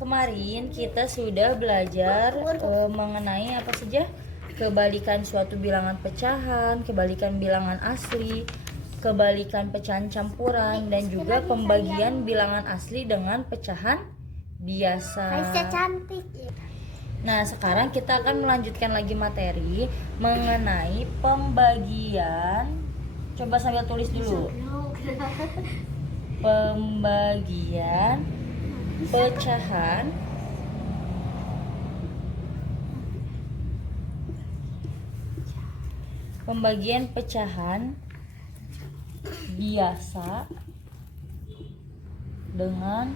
kemarin kita sudah belajar mengenai apa saja? Kebalikan suatu bilangan pecahan, kebalikan bilangan asli, kebalikan pecahan campuran, dan juga pembagian bilangan asli dengan pecahan biasa. Aisyah cantik. Nah, sekarang kita akan melanjutkan lagi materi mengenai pembagian. Coba sambil tulis dulu. Pembagian pecahan biasa dengan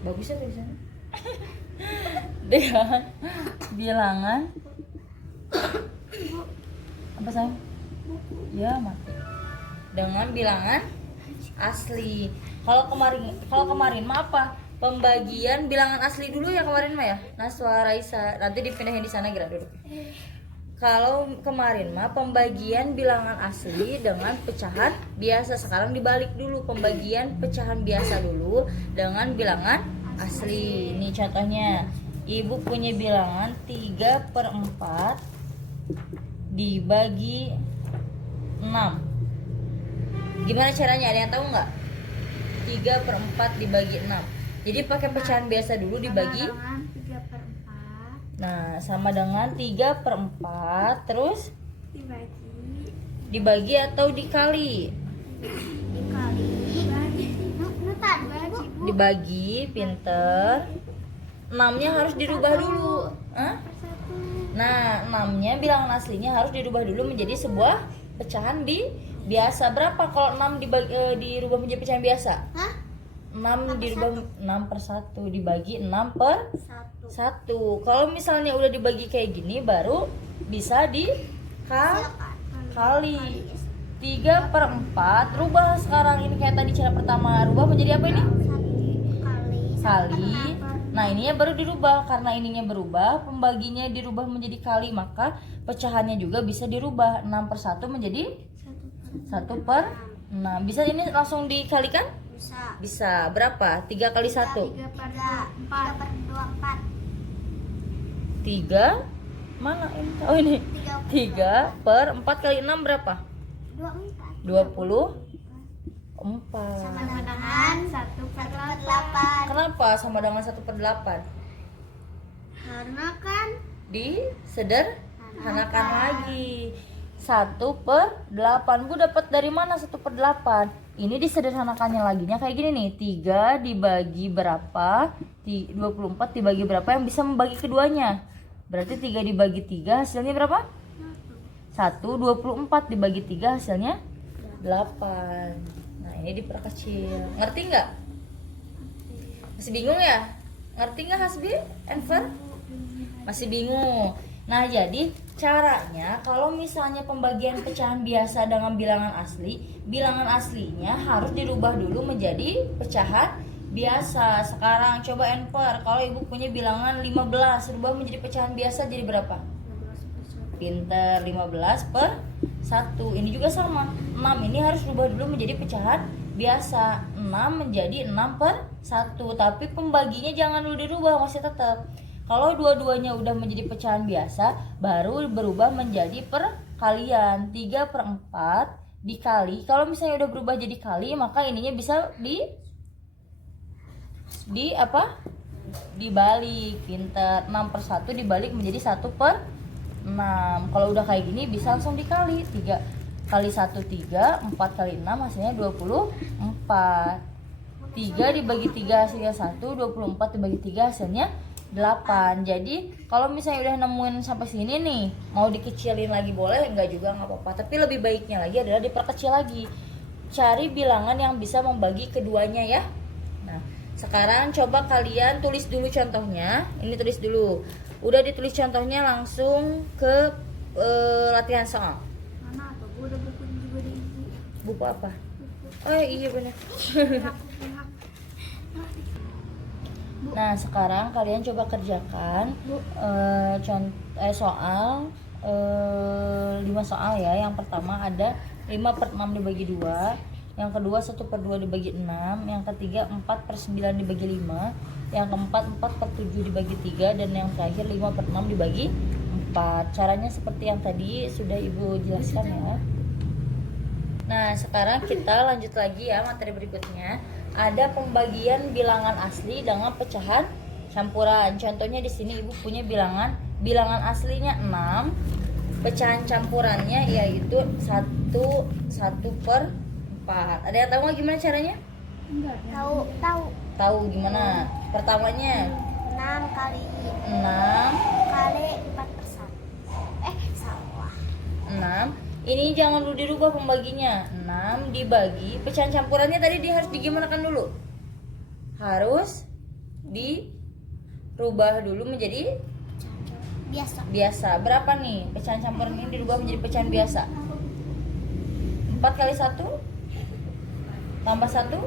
bagus ya tulisannya dengan bilangan apa sayang? Ya, mati. Dengan bilangan asli. Kalau kemarin mah apa? Pembagian bilangan asli dulu ya kemarin mah ya. Naswa Raisa, nanti dipindahin di sana gerak duduk. Kalau kemarin mah pembagian bilangan asli dengan pecahan biasa. Sekarang dibalik dulu, pembagian pecahan biasa dulu dengan bilangan asli. Ini contohnya, ibu punya bilangan 3/4 dibagi 6. Gimana caranya? Ada yang tahu nggak? 3/4 dibagi 6. Jadi pakai pecahan biasa dulu dibagi. 3/4 Nah, sama dengan 3/4 terus dibagi atau dikali? Dibagi, pinter. 6-nya harus dirubah dulu. Hah? Nah, 6-nya bilangan aslinya harus dirubah dulu menjadi sebuah pecahan biasa. Berapa kalau 6 dirubah menjadi pecahan biasa? 6 dirubah 6/1 dibagi 6/1. Kalau misalnya udah dibagi kayak gini baru bisa dikali. 3/4 rubah sekarang ini kayak tadi cara pertama, rubah menjadi apa ini? Kali. Nah, ininya baru dirubah. Karena ininya berubah, pembaginya dirubah menjadi kali, maka pecahannya juga bisa dirubah. 6/1 menjadi 1/6. Bisa ini langsung dikalikan? Bisa. Berapa? 3 kali 1? 3 mana ini? Oh, ini 3/4 kali 6 berapa? 24. Sama dengan 1/8. Kenapa sama dengan 1/8? Karena kan Disederhanakan lagi. 1/8. Bu dapat dari mana 1/8? Ini disederhanakannya laginya kayak gini nih. 3 dibagi berapa? 24 dibagi berapa yang bisa membagi keduanya? Berarti 3 dibagi 3 hasilnya berapa? 1. 24 dibagi 3 hasilnya 8. Nah, ini diperkecil. Ngerti nggak? Masih bingung ya? Ngerti nggak Hasbi? Enver? Masih bingung. Nah, jadi caranya kalau misalnya pembagian pecahan biasa dengan bilangan asli, bilangan aslinya harus dirubah dulu menjadi pecahan biasa. Sekarang coba Enver, kalau ibu punya bilangan 15, rubah menjadi pecahan biasa jadi berapa? Pinter, 15/1. Ini juga sama. 6 ini harus rubah dulu menjadi pecahan biasa. 6 menjadi 6/1. Tapi pembaginya jangan dulu dirubah, masih tetap. Kalau dua-duanya udah menjadi pecahan biasa, baru berubah menjadi perkalian. 3/4 dikali. Kalau misalnya udah berubah jadi kali, maka ininya bisa dibalik. Pinter. 6/1 dibalik menjadi 1/6. Kalau udah kayak gini bisa langsung dikali. 3 kali 1 3, 4 kali 6 hasilnya 24. 3 dibagi 3 hasilnya 1, 24 dibagi 3 hasilnya 8. Jadi kalau misalnya udah nemuin sampai sini nih, mau dikecilin lagi boleh, enggak juga nggak apa-apa. Tapi lebih baiknya lagi adalah diperkecil lagi. Cari bilangan yang bisa membagi keduanya ya. Nah, sekarang coba kalian tulis dulu contohnya. Ini tulis dulu. Udah ditulis contohnya, langsung ke latihan soal. mana atau udah buku juga di ibu. Buku apa? Oh iya benar. Nah, sekarang kalian coba kerjakan soal 5 soal ya. Yang pertama ada 5/6 dibagi 2, yang kedua 1/2 dibagi 6, yang ketiga 4/9 dibagi 5, yang keempat 4/7 dibagi 3, dan yang terakhir 5/6 dibagi 4. Caranya seperti yang tadi sudah Ibu jelaskan ya. Nah, sekarang kita lanjut lagi ya materi berikutnya. Ada pembagian bilangan asli dengan pecahan campuran. Contohnya di sini Ibu punya bilangan aslinya 6, pecahan campurannya yaitu 1/4. Ada yang tahu nggak gimana caranya? Enggak. Tahu. Tahu gimana? Pertamanya 6 kali 6 kali 4/1. Salah. 6. Ini jangan dulu dirubah pembaginya. 6 dibagi pecahan campurannya tadi harus digimanakan dulu? Harus dirubah dulu menjadi biasa. Berapa nih? Pecahan campuran ini dirubah menjadi pecahan biasa. 4 kali 1 tambah 1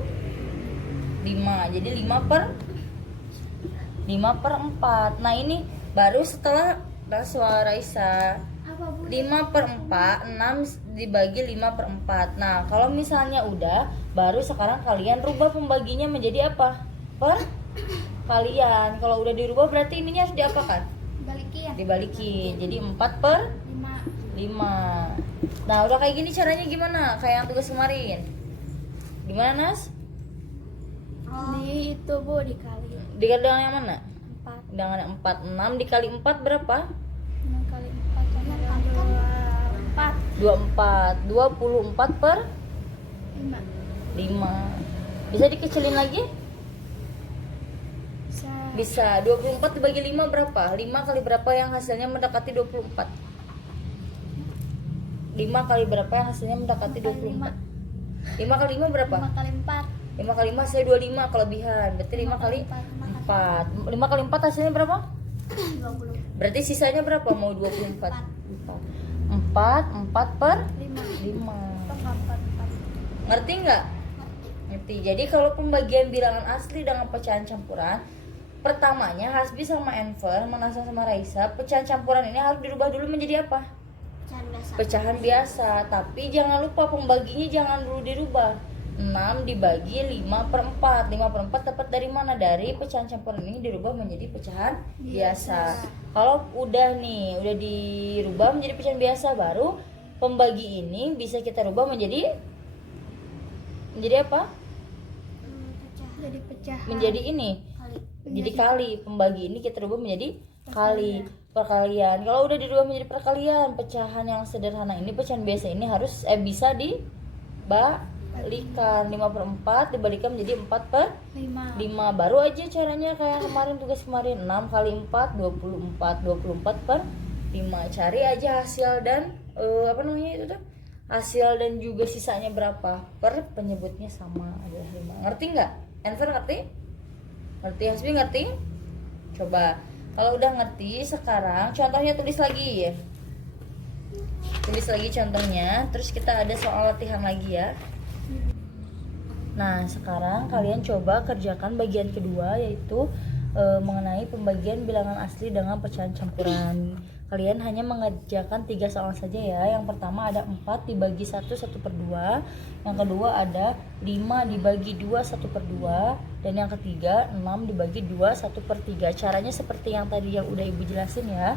5. Jadi 5/4. Nah, ini baru setelah suara Raisa. 5/4, 6 dibagi 5/4. Nah, kalau misalnya udah, baru sekarang kalian rubah pembaginya menjadi apa? Perkalian. Kalau udah dirubah berarti ininya harus diapakan? Dibalikin. Jadi 4/5. Nah, udah kayak gini caranya gimana? Kayak yang tugas kemarin. Gimana, Nas? Di itu Bu dikali Dikali dengan yang mana? 4. Dengan yang 4. 6 dikali 4 berapa? 6 kali 4 sama 4. 24. 24/5. 5. Bisa dikecilin lagi? Bisa. 24 dibagi 5 berapa? 5 kali berapa yang hasilnya mendekati 24? 5 kali berapa yang hasilnya mendekati 24? 5 kali 5 berapa? 5 kali 4. 5 kali 5 hasilnya 25 kelebihan. Berarti 5 kali 4. 5 kali 4 hasilnya berapa? 20. Berarti sisanya berapa? Mau 24. 4/5. Ngerti nggak? Ngerti. Jadi kalau pembagian bilangan asli dengan pecahan campuran, pertamanya Hasbi sama Enver, Manasa sama Raisa, pecahan campuran ini harus dirubah dulu menjadi apa? Pecahan biasa. Tapi jangan lupa pembaginya jangan dulu dirubah. 6 dibagi 5/4. 5/4 dapat dari mana? Dari pecahan campuran ini dirubah menjadi pecahan biasa. Kalau udah dirubah menjadi pecahan biasa, baru pembagi ini bisa kita rubah menjadi apa? Jadi pecahan. Menjadi ini. Jadi kali. Pembagi ini kita rubah menjadi kali. Perkalian. Kalau udah dirubah menjadi perkalian, pecahan yang sederhana ini, pecahan biasa ini harus bisa dibalikan. 5/4 dibalikan menjadi 4/5. Baru aja caranya kayak kemarin, tugas kemarin. 6 kali 4 24. 24/5. Cari aja hasil dan hasil dan juga sisanya berapa. Penyebutnya sama adalah 5. Ngerti nggak? Enver ngerti? Ngerti? Hasbi ngerti? Coba. Kalau udah ngerti, sekarang contohnya tulis lagi ya. Tulis lagi contohnya, terus kita ada soal latihan lagi ya. Nah, sekarang kalian coba kerjakan bagian kedua, yaitu mengenai pembagian bilangan asli dengan pecahan campuran. Kalian hanya mengerjakan 3 soal saja ya. Yang pertama ada 4 dibagi 1 1/2. Yang kedua ada 5 dibagi 2 1/2. Dan yang ketiga 6 dibagi 2 1/3. Caranya seperti yang tadi yang udah Ibu jelasin ya.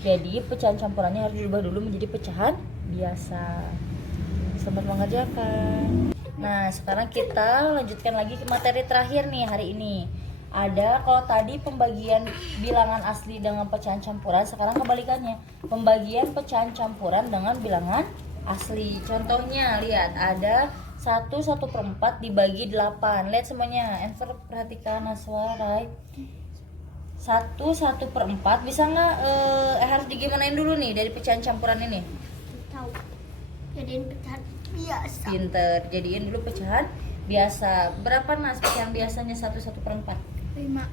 Jadi pecahan campurannya harus dirubah dulu menjadi pecahan biasa. Selamat mengerjakan. Nah, sekarang kita lanjutkan lagi ke materi terakhir nih hari ini. Ada, kalau tadi pembagian bilangan asli dengan pecahan campuran, sekarang kebalikannya. Pembagian pecahan campuran dengan bilangan asli. Contohnya, lihat, ada 1/4 dibagi 8. Lihat semuanya, Enver perhatikan Naswa, right? 1/4 bisa nggak harus digimanain dulu nih dari pecahan campuran ini? Tahu. Jadiin pecahan biasa. Pinter, jadiin dulu pecahan biasa. Berapa Nas pecahan biasanya 1/4? 5.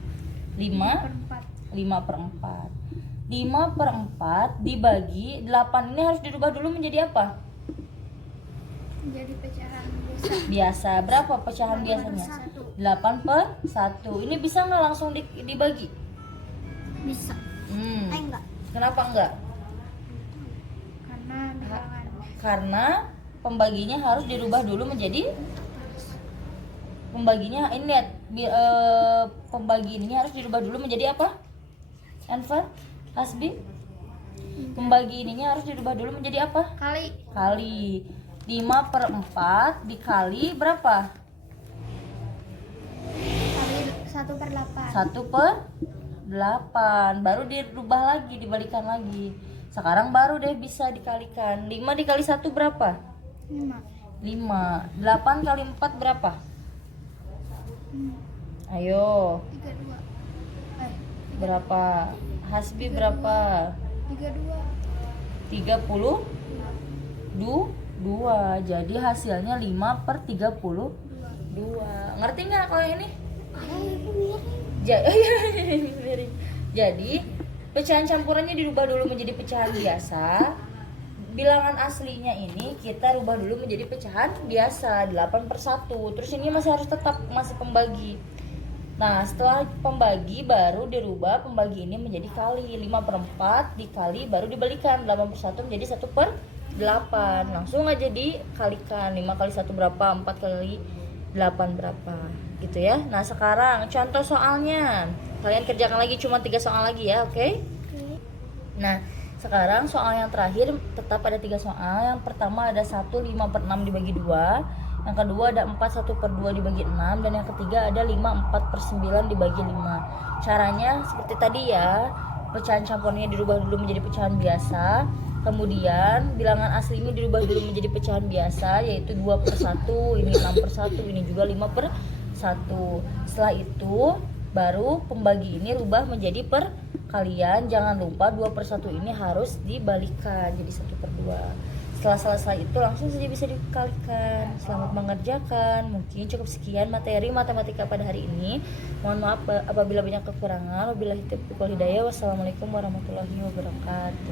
5/4. 5/4 dibagi 8 ini harus dirubah dulu menjadi apa? Menjadi pecahan Biasa. Berapa pecahan biasanya? 8/1. Ini bisa nggak langsung dibagi? Bisa. Hmm. Enggak. Kenapa enggak? Karena bilangan. Karena pembaginya harus dirubah dulu menjadi pembaginya ini lihat pembagi ini harus dirubah dulu menjadi apa? Enver, Hasbi? Pembagi ininya harus dirubah dulu menjadi apa? Kali. Kali 5/4 dikali berapa? Kali 1/8. 1/8. Baru dirubah lagi, dibalikan lagi. Sekarang baru deh bisa dikalikan. 5 dikali 1 berapa? 5. 5. 8 kali 4 berapa? Ayo, 32. berapa? Hasbi berapa? 32. 32. Jadi hasilnya 5/32. Ngerti nggak kalau yang ini? Jadi pecahan campurannya dirubah dulu menjadi pecahan biasa. Bilangan aslinya ini kita rubah dulu menjadi pecahan biasa 8/1. Terus ini masih harus tetap masih pembagi. Nah, setelah pembagi baru dirubah pembagi ini menjadi kali 5/4 dikali baru dibalikan 8/1 menjadi 1/8. Langsung aja dikalikan 5 kali 1 berapa, 4 kali 8 berapa gitu ya. Nah, sekarang contoh soalnya. Kalian kerjakan lagi cuma 3 soal lagi ya, oke? Nah, sekarang soal yang terakhir tetap ada 3 soal. Yang pertama ada 1 5/6 dibagi 2. Yang kedua ada 4 1/2 dibagi 6. Dan yang ketiga ada 5 4/9 dibagi 5. Caranya seperti tadi ya. Pecahan campurnya dirubah dulu menjadi pecahan biasa. Kemudian bilangan asli ini dirubah dulu menjadi pecahan biasa, yaitu 2/1, ini 6/1, ini juga 5/1. Setelah itu baru pembagi ini rubah menjadi perkalian. Jangan lupa 2/1 ini harus dibalikan jadi 1/2. Setelah selesai itu langsung saja bisa dikalikan. Selamat mengerjakan. Mungkin cukup sekian materi matematika pada hari ini. Mohon maaf apabila banyak kekurangan. Wabillahi taufiq wal hidayah. Wassalamualaikum warahmatullahi wabarakatuh.